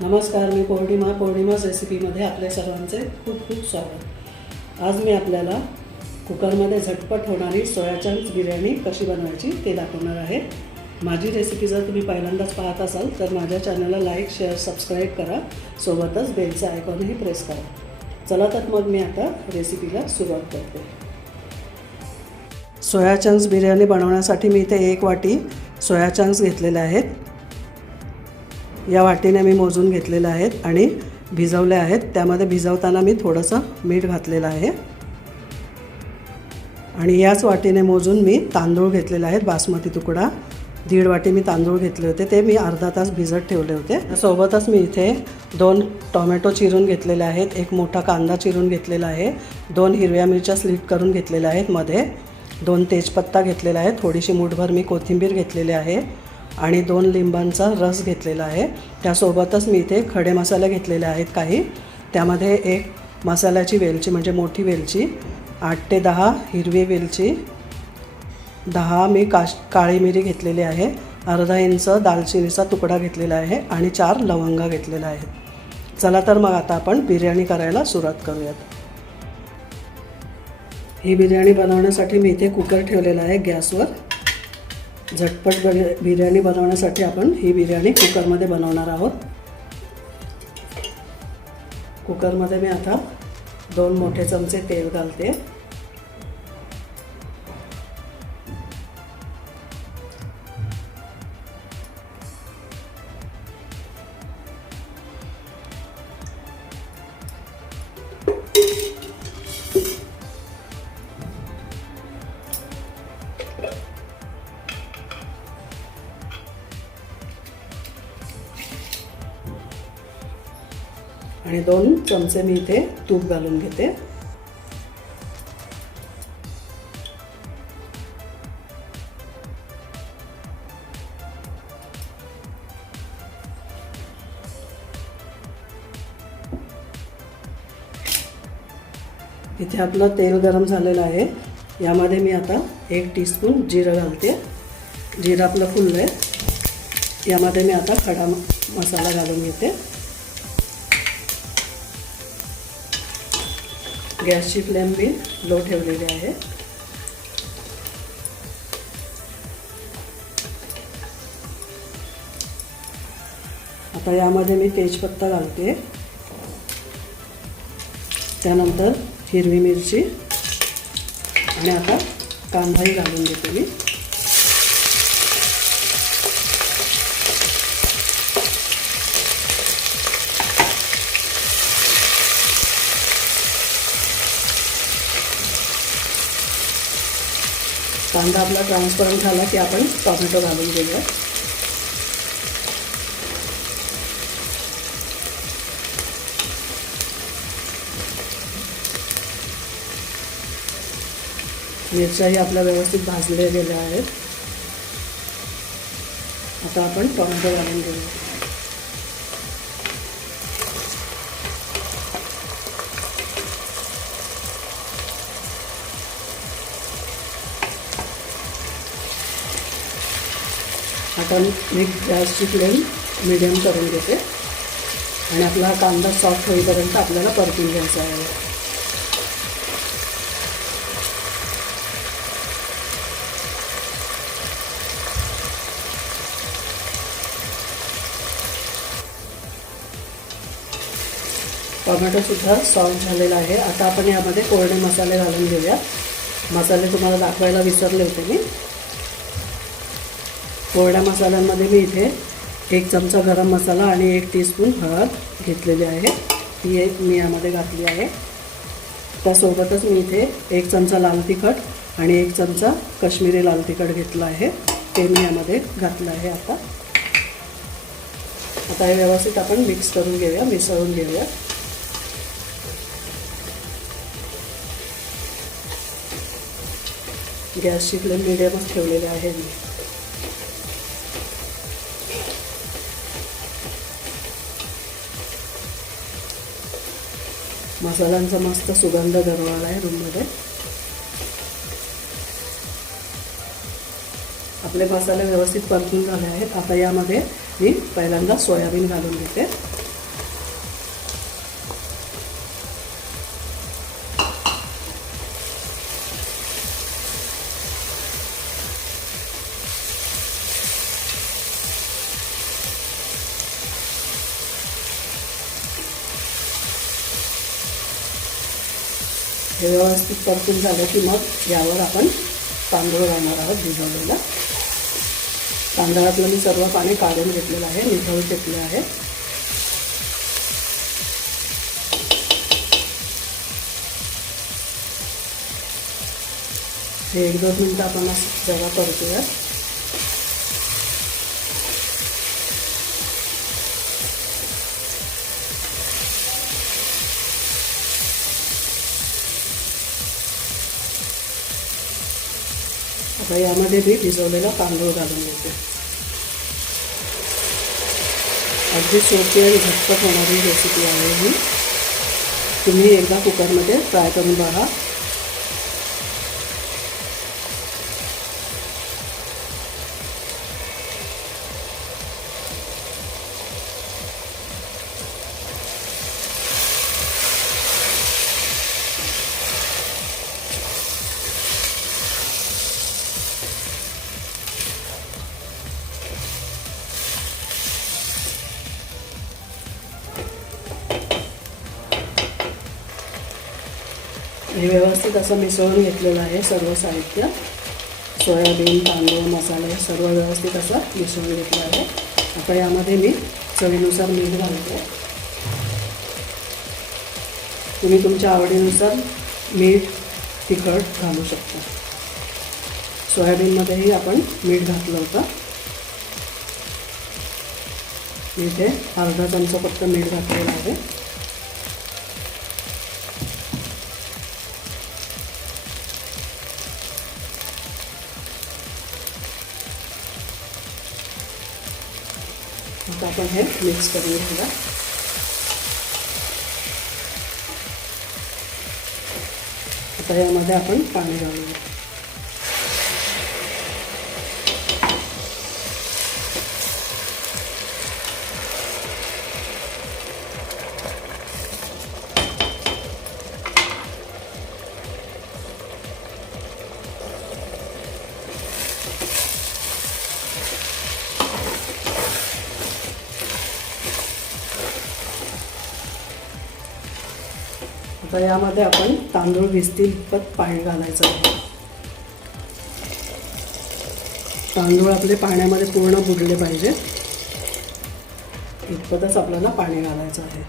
नमस्कार मी पौर्णिमा पौर्णिमा रेसिपीमध्ये आपल्या सर्वांचे खूप खूप स्वागत. आज मी आपल्याला कुकरमध्ये झटपट होणारी सोया बिर्याणी कशी बनवायची ते दाखवणार आहे. माझी रेसिपी जर तुम्ही पहिल्यांदाच पाहत असाल तर माझ्या चॅनलला लाईक शेअर सबस्क्राईब करा. सोबतच बेलचं आयकॉनही प्रेस करा. चला तर मग मी आता रेसिपीला सुरुवात करते. सोया चंक्स बिर्याणी बनवण्यासाठी मी इथे एक वाटी सोया चंक्स घेतलेले आहेत. या वाटीने मी मोजून घेतलेल्या आहेत आणि भिजवले आहेत. त्यामध्ये भिजवताना मी थोडंसं मीठ घातलेलं आहे. आणि याच वाटीने मोजून मी तांदूळ घेतलेले आहेत. बासमती तुकडा. दीड वाटी मी तांदूळ घेतले होते. ते मी अर्धा तास भिजत ठेवले होते. सोबतच मी इथे दोन टोमॅटो चिरून घेतलेले आहेत. एक मोठा कांदा चिरून घेतलेला आहे. दोन हिरव्या मिरच्या स्लीट करून घेतलेल्या आहेत. मध्ये दोन तेजपत्ता घेतलेला आहे. थोडीशी मुठभर मी कोथिंबीर घेतलेली आहे. आणि दोन लिंबांचा रस घेतलेला आहे. त्यासोबतच मी इथे खडे मसाले घेतलेले आहेत काही. त्यामध्ये एक मसाल्याची वेलची म्हणजे मोठी वेलची आठ ते दहा हिरवी वेलची दहा मी काश काळी मिरी घेतलेली आहे अर्धा इंच दालचिनीचा तुकडा घेतलेला आहे आणि चार लवंगा घेतलेल्या आहेत. चला तर मग आता आपण बिर्याणी करायला सुरुवात करूयात. ही बिर्याणी बनवण्यासाठी मी इथे कुकर ठेवलेला आहे गॅसवर. झटपट बिर्या बिर्याणी बनवण्यासाठी आपण ही बिर्याणी कुकरमध्ये बनवणार आहोत. कुकरमध्ये मी आता दोन मोठे चमचे तेल घालते. आणि दोन चमचे मी इथे तूप घालून घेते. इथे आपलं तेल गरम झालेलं आहे. यामध्ये मी आता एक टीस्पून जिरं घालते. जिरं आपलं फुललं आहे यामध्ये मी आता खडा म- मसाला घालून घेते. गॅसची फ्लेम मी लो ठेवलेली आहे. आता यामध्ये मी तेजपत्ता घालते. त्यानंतर हिरवी मिरची. आणि आता कांदाही घालून देते मी. कांदा आपला ट्रान्सपरंट झाला की आपण टॉमॅटो घालून घेऊया. मिरच्याही आपल्या व्यवस्थित भाजल्या गेल्या आहेत. आता आपण टॉमॅटो घालून घेऊया. आपण मी गॅसची फ्लेम मिडियम करून घेते. आणि आपला कांदा सॉफ्ट होईपर्यंत आपल्याला परतून घ्यायचा आहे. टोमॅटोसुद्धा सॉफ्ट झालेला आहे. आता आपण यामध्ये कोरडे मसाले घालून घेऊया. मसाले तुम्हाला दाखवायला विसरले होते मी. कोरड्या मसाल्यांमध्ये मी इथे एक चमचा गरम मसाला आणि एक टीस्पून हळद घेतलेली आहे. ती एक मी यामध्ये घातली आहे. त्यासोबतच मी इथे एक चमचा लाल तिखट आणि एक चमचा कश्मीरी लाल तिखट घेतलं आहे. ते मी यामध्ये घातलं आहे आता. आता हे व्यवस्थित आपण मिक्स करून घेऊया मिसळून घेऊया. गॅसची फ्लेम मिडियमच ठेवलेली आहे मी. मसाल्यांचा मस्त सुगंध दरवळला आहे रूममध्ये आपले मसाले व्यवस्थित परतून झाले आहेत. आता यामध्ये मी पहिल्यांदा सोयाबीन घालून घेते. हे व्यवस्थित परतून झालं की मग यावर आपण तांदूळ घालणार आहोत भिजवलेला. तांदळातलं मी सर्व पाणी काढून घेतलेलं आहे निघवून घेतलं आहे. हे एक दोन मिनटं आपण असं जरा परतूया आता यामध्ये मी भिजवलेला तांदूळ घालून देते अगदी सोपी आणि झटपट होणारी रेसिपी आहे ही. तुम्ही एकदा कुकरमध्ये ट्राय करून बघा. हे व्यवस्थित असं मिसळून घेतलेलं आहे सर्व साहित्य. सोयाबीन तांदूळ मसाले सर्व व्यवस्थित असं मिसळून घेतलं आहे. आता यामध्ये मी चवीनुसार मीठ घालते. तुम्ही तुमच्या आवडीनुसार मीठ तिखट घालू शकता. सोयाबीनमध्येही आपण मीठ घातलं होतं. मी इथे अर्धा चमचा फक्त मीठ घातलेलं आहे. आता आपण हे मिक्स करून घेऊया. आता यामध्ये आपण पाणी घालूया. आता यामध्ये आपण तांदूळ भिजतील इतपत पाणी घालायचं. आहे तांदूळ आपले पाण्यामध्ये पूर्ण बुडले पाहिजे. इतपतच आपल्याला पाणी घालायचं आहे.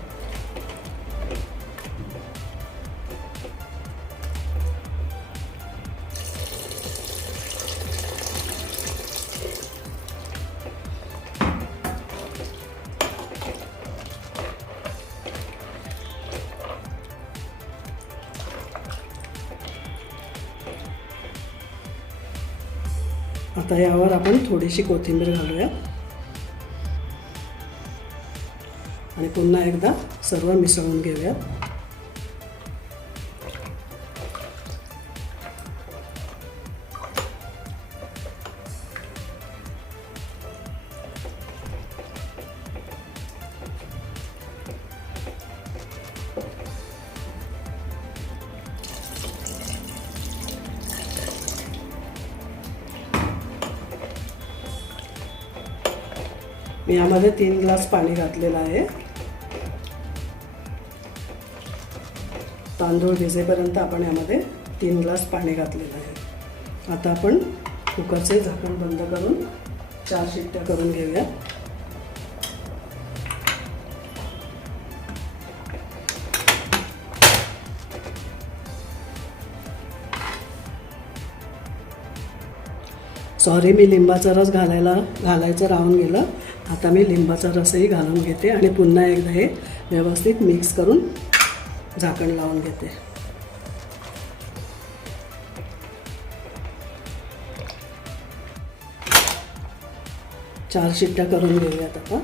आता यावर आपण थोडीशी कोथिंबीर घालूया. आणि पुन्हा एकदा सर्व मिसळून घेऊयात. मी यामध्ये तीन ग्लास पाणी घातलेलं आहे. तांदूळ भिजेपर्यंत आपण यामध्ये तीन ग्लास पाणी घातलेलं आहे. आता आपण कुकरचे झाकण बंद करून चार शिट्ट्या करून घेऊया. सॉरी मी लिंबाचा रस घालायला घालायचं राहून गेलं. आता मी लिंबाचा रसही घालून घेते आणि पुन्हा एकदा हे व्यवस्थित मिक्स करून झाकण लावून घेते. चार शिट्ट्या करून घेऊयात आता.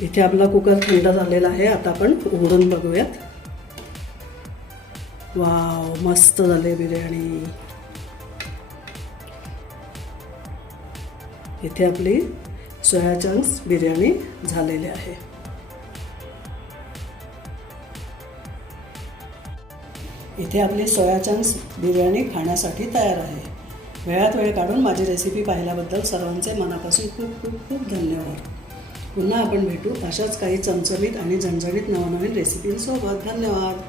इथे आपला कुकर थंड झालेला आहे आता आपण उघडून बघूयात. वाव मस्त झाले बिर्याणी. इथे आपली सोया चंक्स बिर्याणी झालेली आहे. इथे आपली सोया चंक्स बिर्याणी खाण्यासाठी तयार आहे. वेळात वेळ काढून माझी रेसिपी पाहिल्याबद्दल सर्वांचे मनापासून खूप खूप खूप धन्यवाद. पुन्हा आपण भेटू अशाच काही चमचमीत आणि झणझणीत नवनवीन रेसिपींसोबत धन्यवाद.